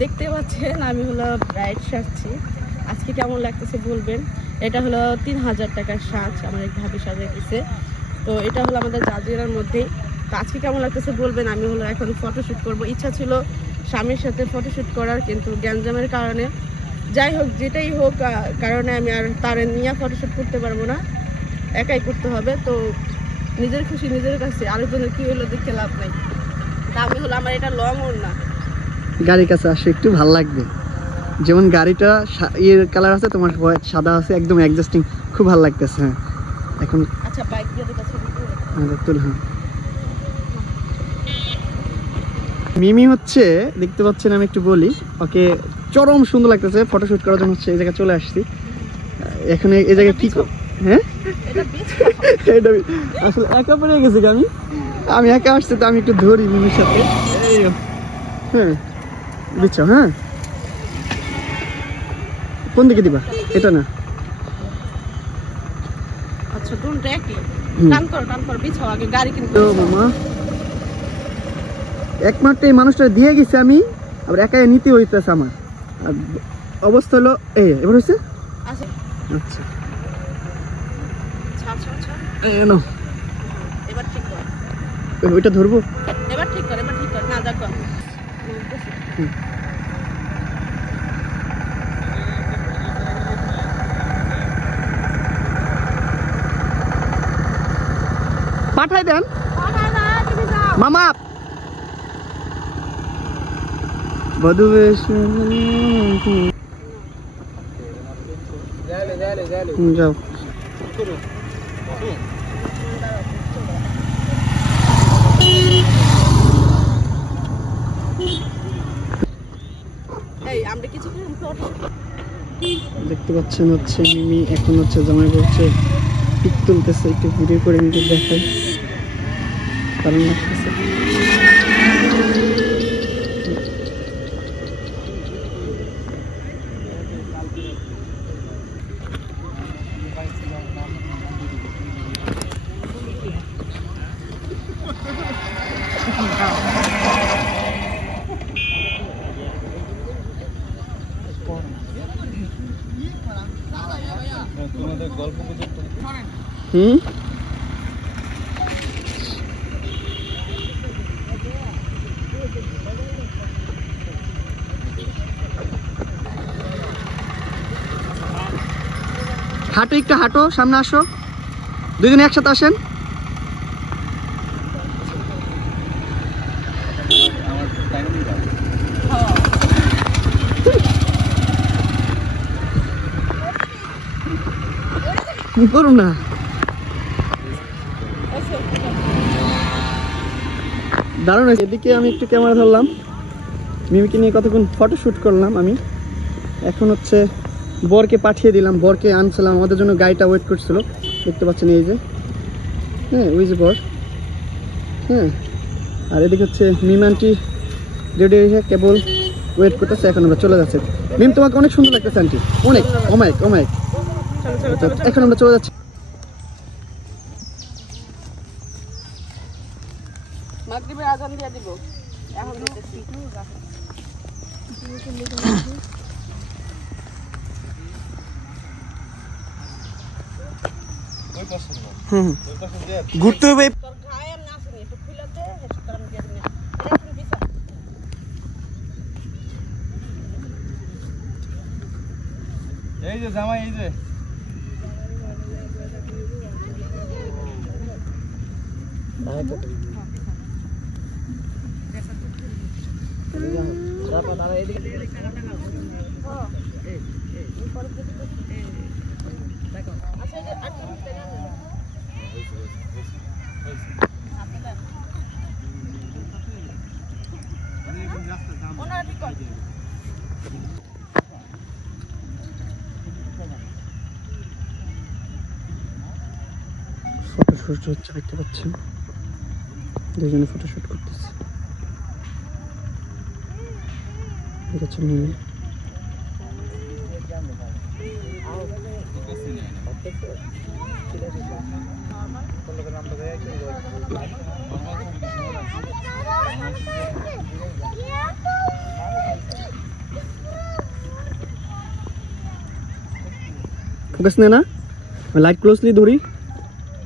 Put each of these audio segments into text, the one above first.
দেখতে পাচ্ছেন আমি হলো ব্রাইড সাজছি। আজকে কেমন লাগতেছে বলবেন। এটা হলো 3000 টাকার সাজ আমার এক ভাবি সাজিয়েছে। তো এটা হলো আমাদের জাজিরার মধ্যেই। তো আজকে কেমন লাগতেছে বলবেন। আমি হলো এখন ফটোশ্যুট করব। ইচ্ছা ছিল স্বামীর সাথে ফটোশ্যুট করার, কিন্তু গ্যাঞ্জামের কারণে যাই হোক যেটাই হোক কারণে আমি আর তার নিয়ে ফটোশ্যুট করতে পারবো না, একাই করতে হবে। তো নিজের খুশি নিজের কাছে, আরেকজনের কি হলো দেখতে লাভ নাই। তা আমি হলো আমার এটা লং ওর না, গাড়ির কাছে আসে একটু ভালো লাগবে। যেমন গাড়িটা ইয়ের কালার আছে, তোমার সাদা আছে, একদম অ্যাডজাস্টিং, খুব ভালো লাগতেছে। হ্যাঁ এখন আচ্ছা বাইক দিয়ে কাছে তুল। হ্যাঁ মিমি হচ্ছে দেখতে পাচ্ছেন, আমি একটু বলি, ওকে চরম সুন্দর লাগতেছে ফটোশুট করার জন্য হচ্ছে এই জায়গায় চলে আসছি। এখানে এই জায়গায় কি হ্যাঁ এটা আসলে একা পড়ে গেছি আমি একা আসছি, তো আমি একটু ধরি মিমির সাথে। হ্যাঁ বুঝছো? হ্যাঁ কোন দিকে দিবা? এটা না, আচ্ছা কোনটা কি টান করো বিছাও আগে গাড়ি কিনতে। তো মামা একমাত্র এই মানুষটা দিয়ে গেছি আমি, আবার একাই নিতে হইতেছে আমার। আর অবস্থা হলো এই এবার হচ্ছে। আচ্ছা আচ্ছা এবার ঠিক কর, ওইটা ধরবো। এবার ঠিক কর না দেখো পাঠাই দেন মামা। বধু যাও। দেখতে পাচ্ছেন হচ্ছে মিমি এখন হচ্ছে জামাই বলছে পিক তুলতেছে, একটু ভিডিও করে নিতে দেখাই কারণ লাগতেছে। হাঁটো একটু, হাঁটো, সামনে আসো, দুইজনে একসাথে আসেন। করুন না, দারুণ। এদিকে আমি একটু ক্যামেরা ধরলাম, মিমিকে নিয়ে কতক্ষণ ফটোশুট করলাম আমি। এখন হচ্ছে বরকে পাঠিয়ে দিলাম, বরকে আনছিলাম, আমাদের জন্য গাড়িটা ওয়েট করছিল, দেখতে পাচ্ছেন এই যে। হ্যাঁ ওই যে বর। হ্যাঁ আর এদিকে হচ্ছে মিম আন্টি রেডি হয়ে কেবল ওয়েট করতেছে, এখন আমরা চলে যাচ্ছি। মিম তোমাকে অনেক সুন্দর লাগতেছে আন্টি, অনেক অমায়িক অমায়িক। এখন আমরা চলে যাচ্ছি। মাগরিবের আজান দিয়ে দিব এখন দিতেছি। ঘুরতে হবে। এই যে জামাই, এই যে ফটোশুট হচ্ছে, দেখতে পাচ্ছেন দুজনে ফটোশুট করতেছে। ঠিক আছে মিমি। ফোকাস নে না, লাইট ক্লোজলি ধরি,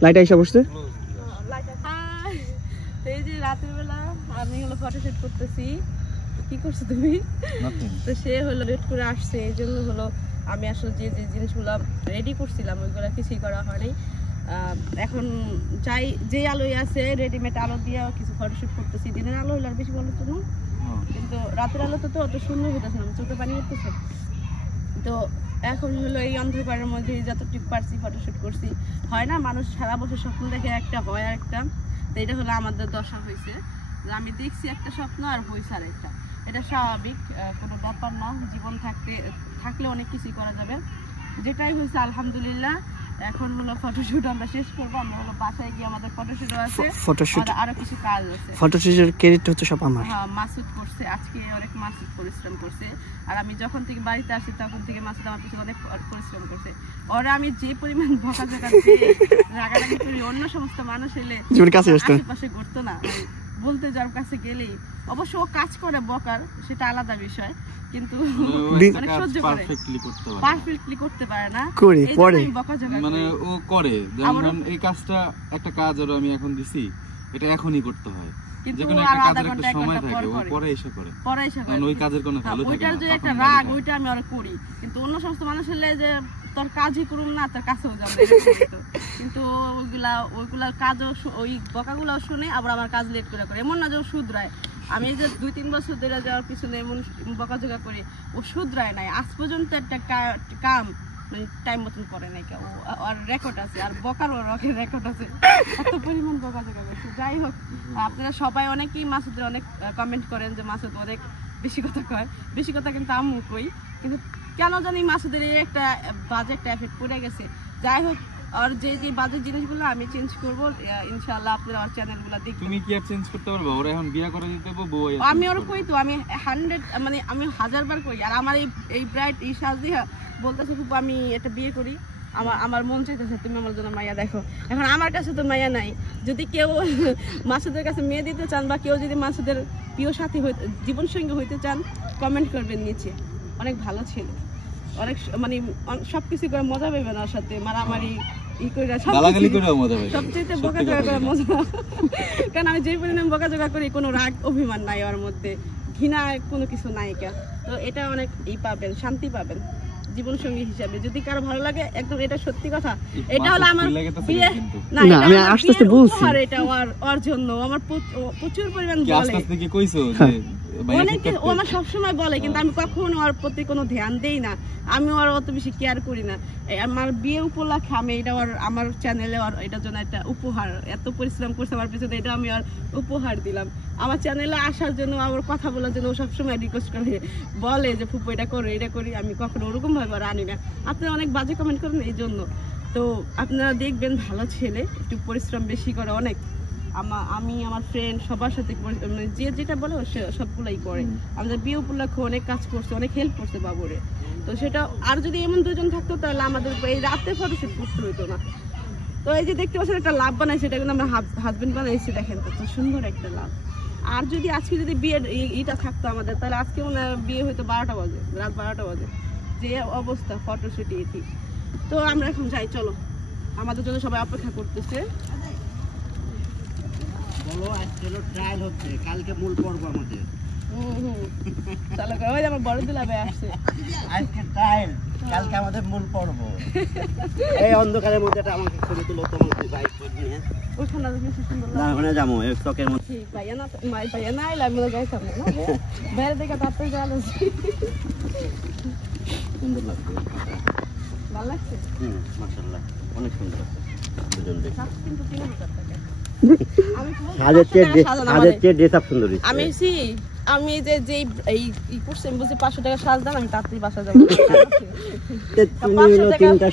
লাইট আইসা বসছে। এই যে রাতের বেলা আমি হলো ফটোশুট করতেছি। কি করছো তুমি? তো সে হলো লেট করে আসছে, এই জন্য হলো আমি আসলে যে যে জিনিসগুলো রেডি করছিলাম ওইগুলো কিছুই করা হয়নি। এখন যাই যে আলোই আছে রেডিমেড আলো দিয়ে কিছু ফটোশুট করতেছি। দিনের আলো হলে আর বেশি ভালো হতো না, কিন্তু রাতের আলো তো অত সুন্দর হইতেছে না, চোখে পানি উঠতেছে। তো এখন হলো এই অন্ধকারের মধ্যে যতটুকু পারছি ফটোশুট করছি। হয় না মানুষ সারা বছর স্বপ্ন দেখে একটা হয় আর একটা, তো এটা হলো আমাদের দশা হয়েছে। আমি দেখছি একটা স্বপ্ন আর হয়েছে আর একটা, এটা স্বাভাবিক, কোনো ব্যাপার না। জীবন থাকলে অনেক কিছুই করা যাবে। যেটাই হয়েছে আলহামদুলিল্লাহ। এখন হলো ফটোশুট আমরা শেষ করবো। আমরা হলো বাসায় গিয়ে আমাদের ফটোশুটও আছে, আরো কিছু কাজ আছে। ফটোশুটের ক্রেডিট হচ্ছে সব আমার। হ্যাঁ, মাসুদ করছে আজকে, অনেক মাসুদ পরিশ্রম করছে। আর আমি যখন থেকে বাড়িতে আসি তখন থেকে মাসুদ আমার পিছনে অনেক পরিশ্রম করছে। ওরা আমি যে পরিমাণ বকাঝকা দিয়ে রাগারাগি করি, অন্য সমস্ত মানুষ এলে আশেপাশে ঘুরতো না, বলতে যার কাছে গেলেই। অবশ্য ও কাজ করে বকার, সেটা আলাদা বিষয়, কিন্তু অনেক সহ্য করে, পারফেক্টলি করতে পারে না। বকাঝকা মানে ও করে, যেমন এই কাজটা একটা কাজ আর আমি এখন দিছি, এটা এখনই করতে হয়, কিন্তু যেকোনো একটা কাজের একটা সময় থাকে, ও পরে এসে করে, কারণ ওই কাজের কোনো ভ্যালু থাকে না। ওইটার যে একটা রাগ, ওইটা আমি আর করি। কিন্তু অন্য সমস্ত মানুষ হলে যে তোর কাজই করুম না, তোর কাছেও যাবো, কিন্তু ওইগুলা কাজও, ওই বকাগুলাও শুনে আবার আমার কাজ লেট করে করে। এমন না যে ও শুধরায়। আমি যে 2-3 বছর ধরে যাওয়ার পিছনে এমন বকাঝকা করি, ও শুধরায় নাই আজ পর্যন্ত। একটা কাম মানে টাইম মতন করে নাই কেউ, আর রেকর্ড আছে, আর বকারও রেকর্ড আছে, এত পরিমাণ বকাঝকা করছে। যাই হোক, আপনারা সবাই অনেকেই মাসুদের অনেক কমেন্ট করেন যে মাসুদ অনেক বেশি কথা কয়। বেশি কথা কিন্তু আমিও কই, কিন্তু কেন জানি মাসুদের এই একটা বাজে একটা এফেক্ট পড়ে গেছে। যাই হোক, আর যে যে বাজে জিনিসগুলো আমি চেঞ্জ করব ইনশাআল্লাহ। আপনারা আমার চ্যানেলগুলো দেখবেন। তুমি কি আর চেঞ্জ করতে পারবে? ওরা এখন বিয়ে করে দিতে হবে, বউ। আমি ওর কই তো, আমি 100 মানে আমি 1000 বার কই। আর আমার এই ব্রাইট এই সাজ দিয়া বলতেছে ফুপু আমি এটা বিয়ে করি, আমার মন চাইতেছে তুমি আমার জন্য মাইয়া দেখো। এখন আমার কাছে তো মাইয়া নাই। যদি কেউ মাসুদের কাছে মেয়ে দিতে চান, বা কেউ যদি মাসুদের প্রিয় সাথী জীবনসঙ্গী হইতে চান, কমেন্ট করবেন নিচে। অনেক ভালো ছিল, অনেক মানে সবকিছু করে মজা পাবেন ওর সাথে, মারামারি সবচেয়ে বকাঝকা করে মজা। কারণ আমি যে পরিমাণ বকাঝকা করি, কোনো রাগ অভিমান নাই ওর মধ্যে, ঘৃণা কোনো কিছু নাই। তো এটা অনেক পাবেন, শান্তি পাবেন জীবনসঙ্গী হিসাবে। যদি কারো ভালো লাগে, একদম এটা সত্যি কথা। এটা হলো আমার বিয়ে না, আমি আস্তে আস্তে বলছি, আর এটা ওর জন্য আমার প্রচুর পরিমাণ বলে। অনেকে ও আমার সবসময় বলে, কিন্তু আমি কখনো ওর প্রতি কোনো ধ্যান দেই না। আমি ওর অত বেশি কেয়ার করি না। আমার বিয়ে উপলক্ষে আমি এটা আমার চ্যানেলে এটার জন্য একটা উপহার, এত পরিশ্রম করছে আমার পিছনে, এটা আমি ওর উপহার দিলাম। আমার চ্যানেলে আসার জন্য, আমার কথা বলার জন্য ও সবসময় রিকোয়েস্ট করে বলে যে ফুপু এটা করো, এটা করি। আমি কখনো ওরকম ভাবে আনি না। আপনারা অনেক বাজে কমেন্ট করেন এই জন্য। তো আপনারা দেখবেন, ভালো ছেলে, একটু পরিশ্রম বেশি করে অনেক। আমি আমার ফ্রেন্ড সবার সাথে যে যেটা বলে সবগুলাই করে। আমাদের বিয়ে উপলক্ষে অনেক কাজ করছে, অনেক হেল্প করছে বাবুরে। তো সেটা আর যদি এমন দুজন থাকতো, তাহলে আমাদের এই রাতে ফটোশুট করতে হইতো না। তো এই যে দেখতে পাচ্ছেন একটা লাভ বানাইছে, এটা কিন্তু আমরা হাজবেন্ড বানাইছি, দেখেন কত সুন্দর একটা লাভ। আর যদি আজকে যদি বিয়ের ইটা থাকতো আমাদের, তাহলে আজকে মনে হয় বিয়ে হয়তো 12টা বাজে, রাত 12টা বাজে। যে অবস্থা ফটোশুট এটি। তো আমরা এখন যাই, চলো, আমাদের জন্য সবাই অপেক্ষা করতেছে। বলো, আজকে ট্রায়াল হচ্ছে, কালকে মূল পর্ব আমাদের। চলো, ওই আমার বড় দিলাবে আসছে, আজকে ট্রায়াল, কালকে আমাদের মূল পর্ব। এই অন্ধকারের মধ্যে আমাকে ছবি তুলো, তোমার বাইক নিয়ে ওখানে বেশি সুন্দর না, ওখানে যাবো এক চকের মধ্যে। ঠিক ভাইয়া না, ভাইয়া না এলে আমি যাইতাম না, বাইরে দেখে তাড়াতাড়ি যাওয়া যাচ্ছে। সুন্দর লাগছে, ভালো লাগছে। মাশাআল্লাহ, অনেক সুন্দর আছে দুজন দেখে। কিন্তু 3000 টাকা আমি যে এই করছি, বলছি 500 টাকা সাজ দাম, আমি তাড়াতাড়ি বাসা যাবো।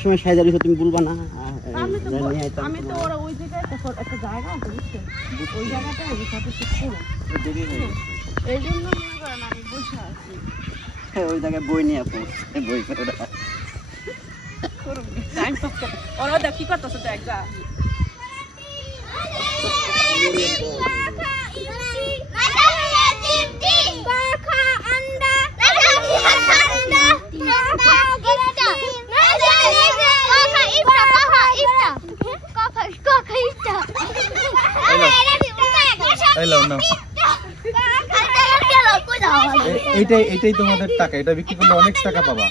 সময় সাজারি তুমি বলবা না? আমি তো ওরা ওই জায়গায় একটা জায়গা আছে, বুঝছেন, ওই জায়গাটা আমি ফটোশুট করব, এই জন্য মনে করেন আমি বসে আছি ওই জায়গায় বই নিয়ে বই টাইম পাস করতে ওরা দেখ কি করতেছে তো একটা এইটাই তোমাদের টাকা, এটা বিক্রি করলে অনেক টাকা পাবা।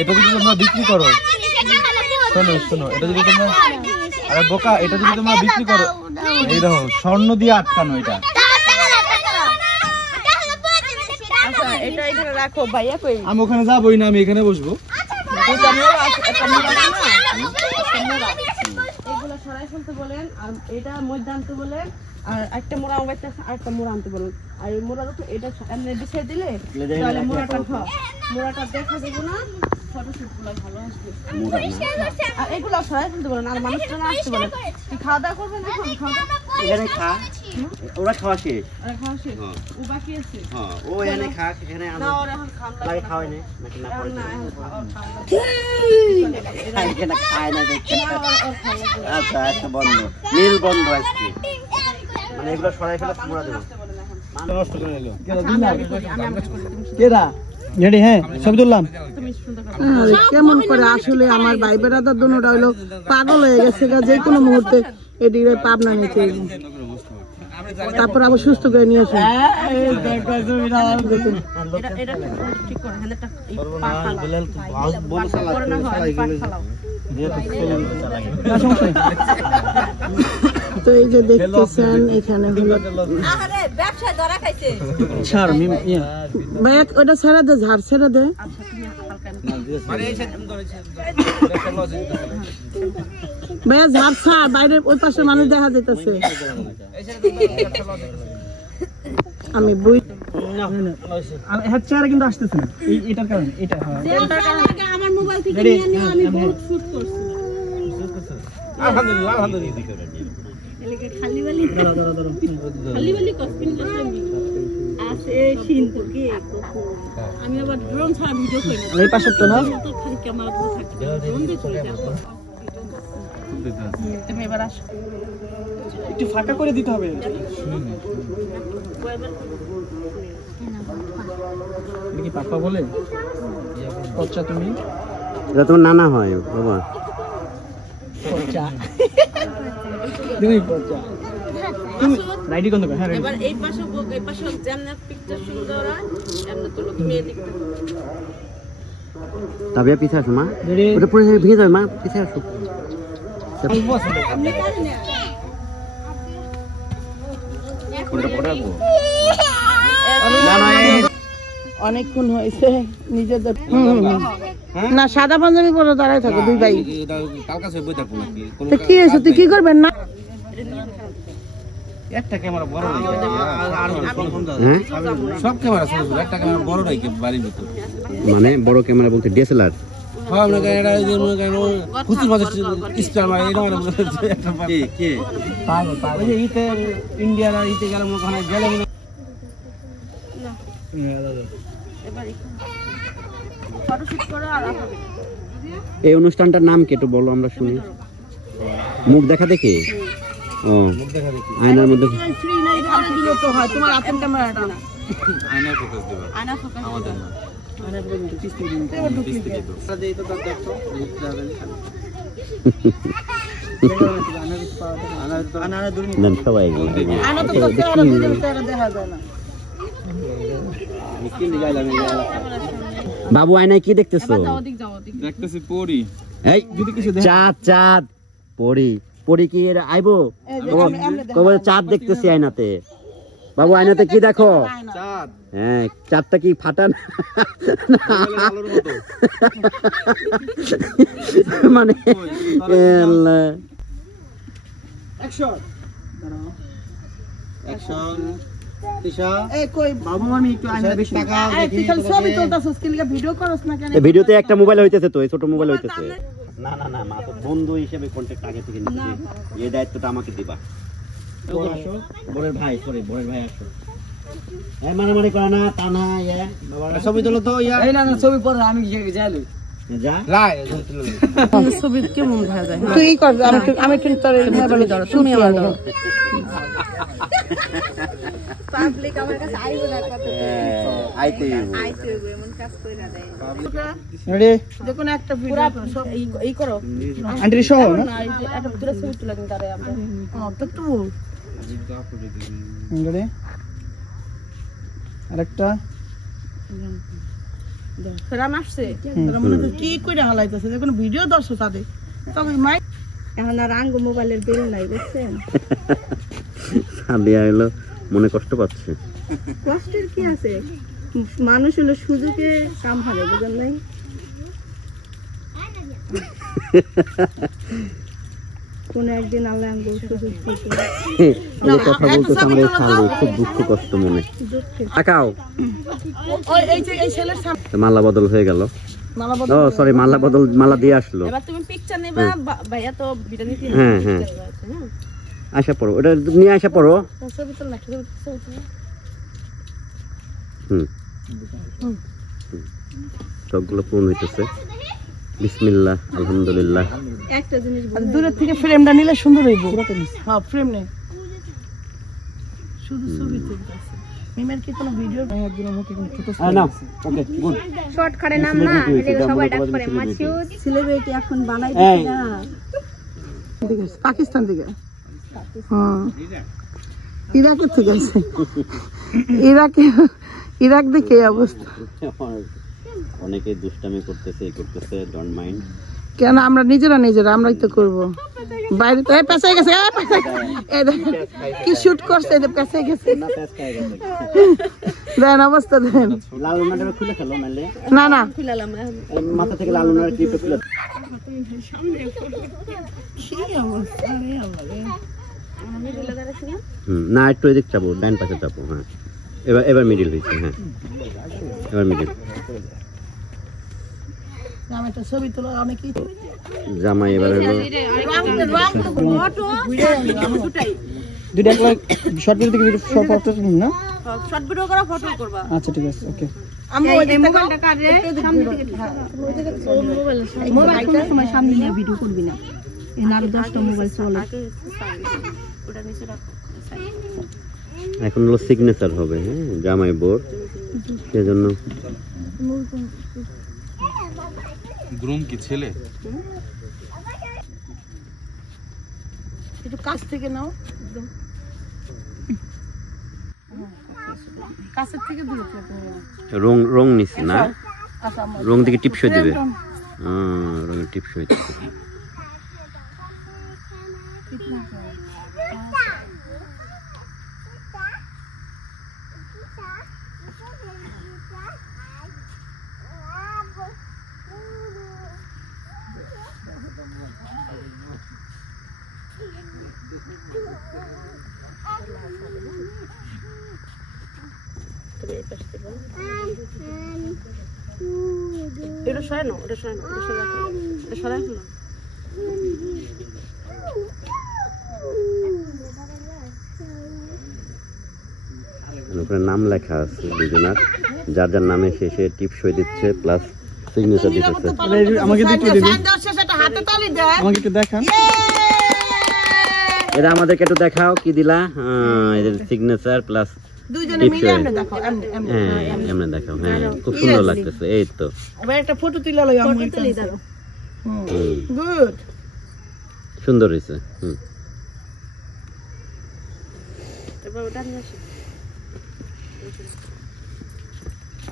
এটা যদি তোমরা বিক্রি করো, শোনো শোনো, এটা যদি তোমরা, আরে বোকা, এটা যদি তোমরা বিক্রি করো, এই দেখো স্বর্ণ দিয়ে আটকানো এটা। আচ্ছা এটা এখানে রাখো ভাইয়া কই আমি ওখানে যাবোই না, আমি এখানে বসবো। এগুলো সরাই ফেলতে বলেন, আর এটা মধ্যে আনতে বলেন, আর একটা মোড়া আনতে আর একটা মোড়া আনতে বলেন। আর এই মোড়ার উপর এটা এমনি বিছিয়ে দিলে তাহলে মোড়াটা দেখা যাবে না, ফটোশুট গুলো ভালো আসবে। আর এগুলো সরাই ফেলতে বলেন, আর মানুষটা না আসতে বলেন। কি খাওয়া দাওয়া করবেন এখন? খাওয়া দাওয়া এখানে খা, ওরা খাওয়া শেষ। আর খাওয়া শেষ? ও বাকি আছে? হ্যাঁ, ও এখানে খা, এখানে না ওর এখন খাওয়া লাগে খাওয়াই না নাকি না পড়ে না এখন খাওয়া এখানে খায় না দেখতে। ওর খাওয়া আচ্ছা আচ্ছা, বন্ধ, মিল বন্ধ আজকে। মানে এগুলো সরাই ফেলে কুমড়া দেবো। নষ্ট করে নিল কেডা রেডি? হ্যাঁ, সব তুললাম। কেমন করে আসলে আমার ভাই বেড়াদার দুটোটা হইলো পাগল হয়ে গেছে যে কোনো মুহূর্তে এদিকে পাবনা নিতে, তারপর আবার সুস্থ করে নিয়ে আসে। ঠিক করে হ্যান্ডটা এই পা ফালাও করে না হয় পা ফালাও। তো এই যে দেখতেছেন এখানে হলো আরে ব্যবসা ধরা খাইছে। ছাড় ভাইয়া ওটা ছেড়ে দে, ঝাড় ছেড়ে দে। আচ্ছা তুমি হালকা ভাইয়া ঝাড় ছাড়, বাইরে ওই পাশে মানুষ দেখা যেতেছে। আমি বই হ্যাঁ, চেহারা কিন্তু আসতেছে না এটার কারণে। এটা আমার মোবাইল থেকে নিয়ে নিয়ে আমি বহুত শুট করছি। আলহামদুলিল্লাহ, আলহামদুলিল্লাহ। এলাকা খালি বালি খালি বালি কসপিন করতে আছে কিন্তু কি আমি আবার ড্রোন ছাড়া ভিডিও করি না। এই পাশের তো না, তো খালি ক্যামেরা তো থাকে, ড্রোন দিয়ে করে দাও। তুমি এবার আসো, একটু ফাঁকা করে দিতে হবে। কি পাপা বলে পচ্চা? তুমি এটা তোমার নানা হয় বাবা। পচ্চা তুমি পচ্চা, তুমি রাইডি কোন দোকান? হ্যাঁ, এবার এই পাশে জান্নাত পিকচার সুন্দর হয় এমন তুলো, তুমি এদিকে তবে পিছে আসো মা, রেডি? ওটা পুরো ভেঙে যাবে মা, পিছে আসো। অনেকক্ষণ হয়েছে নিজেদের না সাদা পাঞ্জাবি পরে দাঁড়ায় থাকো দুই ভাই। তো কি হয়েছে, তুই কি করবেন না? একটা ক্যামেরা বড় নাই, হ্যাঁ, সব ক্যামেরা ছোট ছোট, একটা ক্যামেরা বড় নাই বাড়ির ভিতর। মানে বড় ক্যামেরা বলতে ডিএসএলআর। হ্যাঁ, আমরা এটা যে মনে করেন খুচুর মাঝে স্টার মারে, এটা মানে একটা কে পাগল পাগল। এই ইতে ইন্ডিয়ার ইতে গেলাম, ওখানে গেলে মনে এবার ফটোশুট করো আর হবে। এই অনুষ্ঠানটার নাম কি একটু বলো, আমরা শুনি। মুখ দেখা দেখে? ও, আয়নার মধ্যে ফ্রি না এটা দিলে তো হয়, তোমার আপন ক্যামেরাটা না আয়নায় ফোকাস দিবা, আয়না ফোকাস আমাদের না। দেন সবাই আনা তো করতে ওরা দুজন চেহারা দেখা যায় না। বাবু আয়নায় কি দেখতেছো? এবার যাও ওদিক যাও ওদিক। দেখতেছি পরি। এই চাঁদ চাঁদ পরি পরি কি এর আইবো? কবে চাঁদ দেখতেছি আয়নাতে। বাবু আয়নাতে কি দেখো? চাঁদ। হ্যাঁ, চাঁদটা কি ফাটান? মানে ভিডিওতে একটা মোবাইল হইতেছে, তো এই ছোট মোবাইল হইতেছে। না না না, মা তো বন্ধু হিসেবে কন্টাক্ট আগে থেকে নিতে, এই দায়িত্বটা আমাকে দিবা। বড়ের ভাই, সরি বড়ের ভাই আসো। হ্যাঁ, মারামারি করে না, তা না। ছবি তোলো তো। এই না না, ছবি পরে আমি যাইলি যা ছবি কেমন দেখা যায় তুই ই কর, আমি একটু তোর এই মোবাইলে ধরো, তুমি আমার ধরো। পাবলিক আমার কাছে আইবো না কত আইতে এমন কাজ কইরা দেয় রেডি যে কোনো একটা ভিডিও পুরা এই করো আন্টি সহ না না এই যে একটা পুরো ছবি তুলে দিন তারে আমরা তো একটু রেডি আরেকটা রাম আসছে তোরা মনে কর কি কইরা হালাইতেছে, যে কোনো ভিডিও দর্শক তাদের তবে মাই এখন আর আঙ্গ মোবাইলের বেল নাই বুঝছেন সাদিয়া এলো মনে কষ্ট পাচ্ছে কষ্টের কি আছে মানুষ হলো সুযোগে কাম হারে বুঝেন নাই কোন একদিন আল্লাহ আঙ্গ সুযোগ দিতে এই কথা বলতেছে আমার এই সাল খুব দুঃখ কষ্ট মনে তাকাও ওই এই যে এই ছেলের সামনে মালা বদল হয়ে গেল মালা ও সরি মালা বদল মালা দিয়ে আসলো এবার তুমি পিকচার নেবা ভাইয়া তো ভিডিও নিতে হ্যাঁ হ্যাঁ আসা পড়ো ওটা নিয়ে আসা পড়ো ছবি তো লাগছে হুম সবগুলো পূর্ণ হইতেছে বিসমিল্লাহ আলহামদুলিল্লাহ একটা জিনিস আর দূরের থেকে ফ্রেমটা নিলে সুন্দর হইব। হ্যাঁ ফ্রেম নেই, শুধু ছবি তুলতেছে। মিমের কি কোনো ভিডিও একদিনের মতো ছোট নাও ওকে গুড শর্ট করে নাম না এদিকে সবাই ডাক করে মাসুদ সেলিব্রিটি এখন বানাই এই দিছি না থেকে আসছে, পাকিস্তান থেকে। হ্যাঁ ইরাকের থেকে আসছে। ইরাক দেখে এই অবস্থা। অনেকে দুষ্টামি করতেছে এই করতেছে ডোন্ট মাইন্ড কেন আমরা নিজেরা আমরাই তো করবো বাইরে তো পেছাই গেছে এই দেখ, কি শুট করছে পেছাই গেছে দেন অবস্থা দেন লাল উনাটা খুলে ফেলো নালে না না খুলালাম মাথা থেকে লাল উনার ক্লিপটা খুলে না একটু এদিক যাবো ডান পাশে যাবো হ্যাঁ এবার মিডিল হয়েছে হ্যাঁ এবার মিডিল আমি একটা ছবি তোলা অনেকেই জামাই এবার হলো দুইটা এক লাখ শর্ট ভিডিও থেকে ভিডিও ফটো না শর্ট ভিডিও করা ফটো করবা আচ্ছা ঠিক আছে ওকে আমরা ওই মোবাইলটা কাটে সামনে থেকে মোবাইল কোন সময় সামনে নিয়ে ভিডিও করবি না এই নার 10টা মোবাইল চলে ওটা নিচে রাখ এখন হলো সিগনেচার হবে হ্যাঁ জামাই বোর সেজন্য গ্রুম কি ছেলে একটু কাছ থেকে নাও, একদম কাছের থেকে দূরে থেকে রং নিচ্ছে না আচ্ছা রং দিকে টিপসই দিবে রঙের টিপসই দিবে এটা সরাই না এটা সরাই না এটা সরাই না এটা সরাই না ওখানে নাম লেখা আছে দুজনার যার যার নামে শেষে টিপসই দিচ্ছে প্লাস সিগনেচার দিতেছে আমাকে একটু দিবি হাতে তালি দেয় আমাকে একটু দেখান এটা আমাদেরকে একটু দেখাও কি দিলা এদের সিগনেচার প্লাস দুইজনে মিলে আমরা দেখাও হ্যাঁ এমনি দেখাও হ্যাঁ খুব সুন্দর লাগতেছে এই তো এবার একটা ফটো তুলে লই আমি তুলি দাও গুড সুন্দর হয়েছে এবার ওটা নিয়ে আসি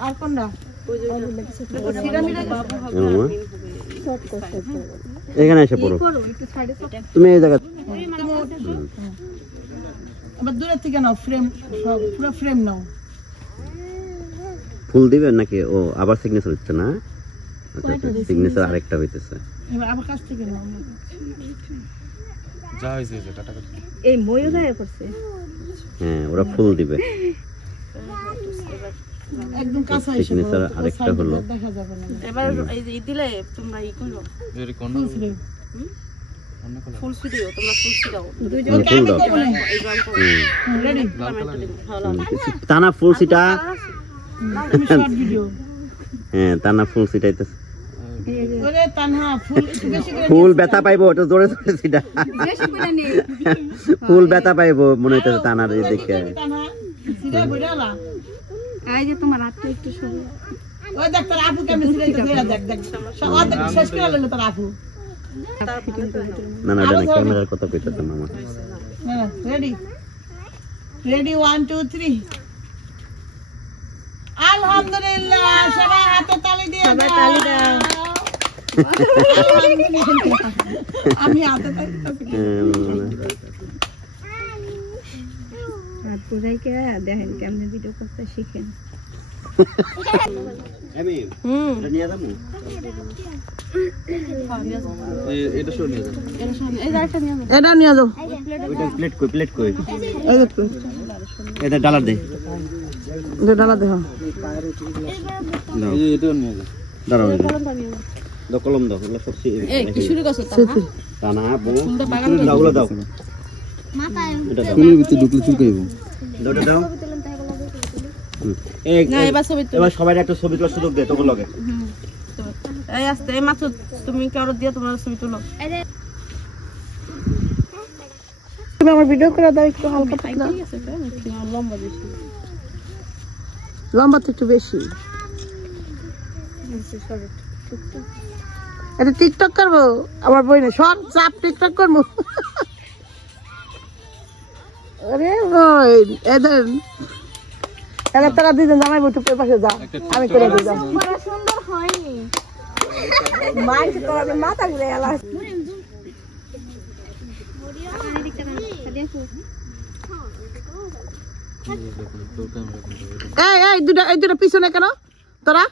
আর কোনটা ওই যে এখানে এসে পড়ো করো একটু সাইডে তুমি এই জায়গা আবার দূরে থেকে নাও ফ্রেম সব পুরো ফ্রেম নাও ফুল দিবেন নাকি ও আবার সিগনেচার হচ্ছে না আচ্ছা সিগনেচার আরেকটা হইতেছে এবার আবার কাছ থেকে নাও যা হয়েছে কাটাকাটি এই ময়ূর গায়ে পড়ছে হ্যাঁ ওরা ফুল দিবে একদম কাছে এসে সিগনেচার আরেকটা হলো দেখা যাবে না এবার এই যে দিলে তোমরা ই করো এর কোন ফ্রেম ফুল দিও তোমরা ফুল দাও ফুল দাও এই রং করো রেডি টানা ফুল সিটা তুমি শর্ট ভিডিও হ্যাঁ টানা ফুল সিটাইতেছে এই যে তানহা ফুল একটু বেশি করে ফুল ব্যথা পাইবো ওটা জোরে জোরে সিটা ফুল ব্যথা পাইবো মনে হইতেছে তানার এই দেখে তানহা সিরা বুড়ালা এই যে তোমার হাতটা একটু সরো ওই দেখ তোর আপু কেমন সিরা দেখ দেখ সব অর্ধেক শেষ করে লইলো তোর আপু না না এটা ক্যামেরার কথা কইতাছে মামা রেডি রেডি 1 2 3 আলহামদুলিল্লাহ সবাই হাতে তালি দিয়ে সবাই তালি দাও। আমি হাতে তালি হাত পুরাইকে দেখেন কেমনে ভিডিও করতে শিখেন আমি এটা নিয়ে যাবো এটা শুনে নিয়ে যান। এই জায়গাটা নিয়ে এটা নিয়ে যাও ওইটা প্লেট কই এই দেখো এটা ডালার দে এটা ডালা দেখো দাও এটাও নিয়ে যান। দাঁড়াও দাও কলম দাও এগুলো সব এই কি শুরু করছো তা না বউ দাও ওগুলো দাও এটা দাও ফুলের ভিতরে ঢুকলে চুলকাইব। দাও ওটা দাও এই না এবার ছবি এবার সবাই একটা ছবি তোলার সুযোগ দে তোকে লগে এই আস্তে এই মাত্র তুমি কারো দিয়ে তোমার ছবি তুলো তুমি আমার ভিডিও করে দাও একটু হালকা পাতলা ঠিক আছে লম্বা বেশি লম্বা তো একটু বেশি এটা টিকটক করবো আমার বই না সব চাপ টিকটক করবো আরে বই এদের এরা তারা দুজন জামাই বটু পাশে যা আমি করে দিলাম সুন্দর হয়নি মাইক তোর মাথা ঘুরে গেল এই দুটা পিছনে কেন তোরা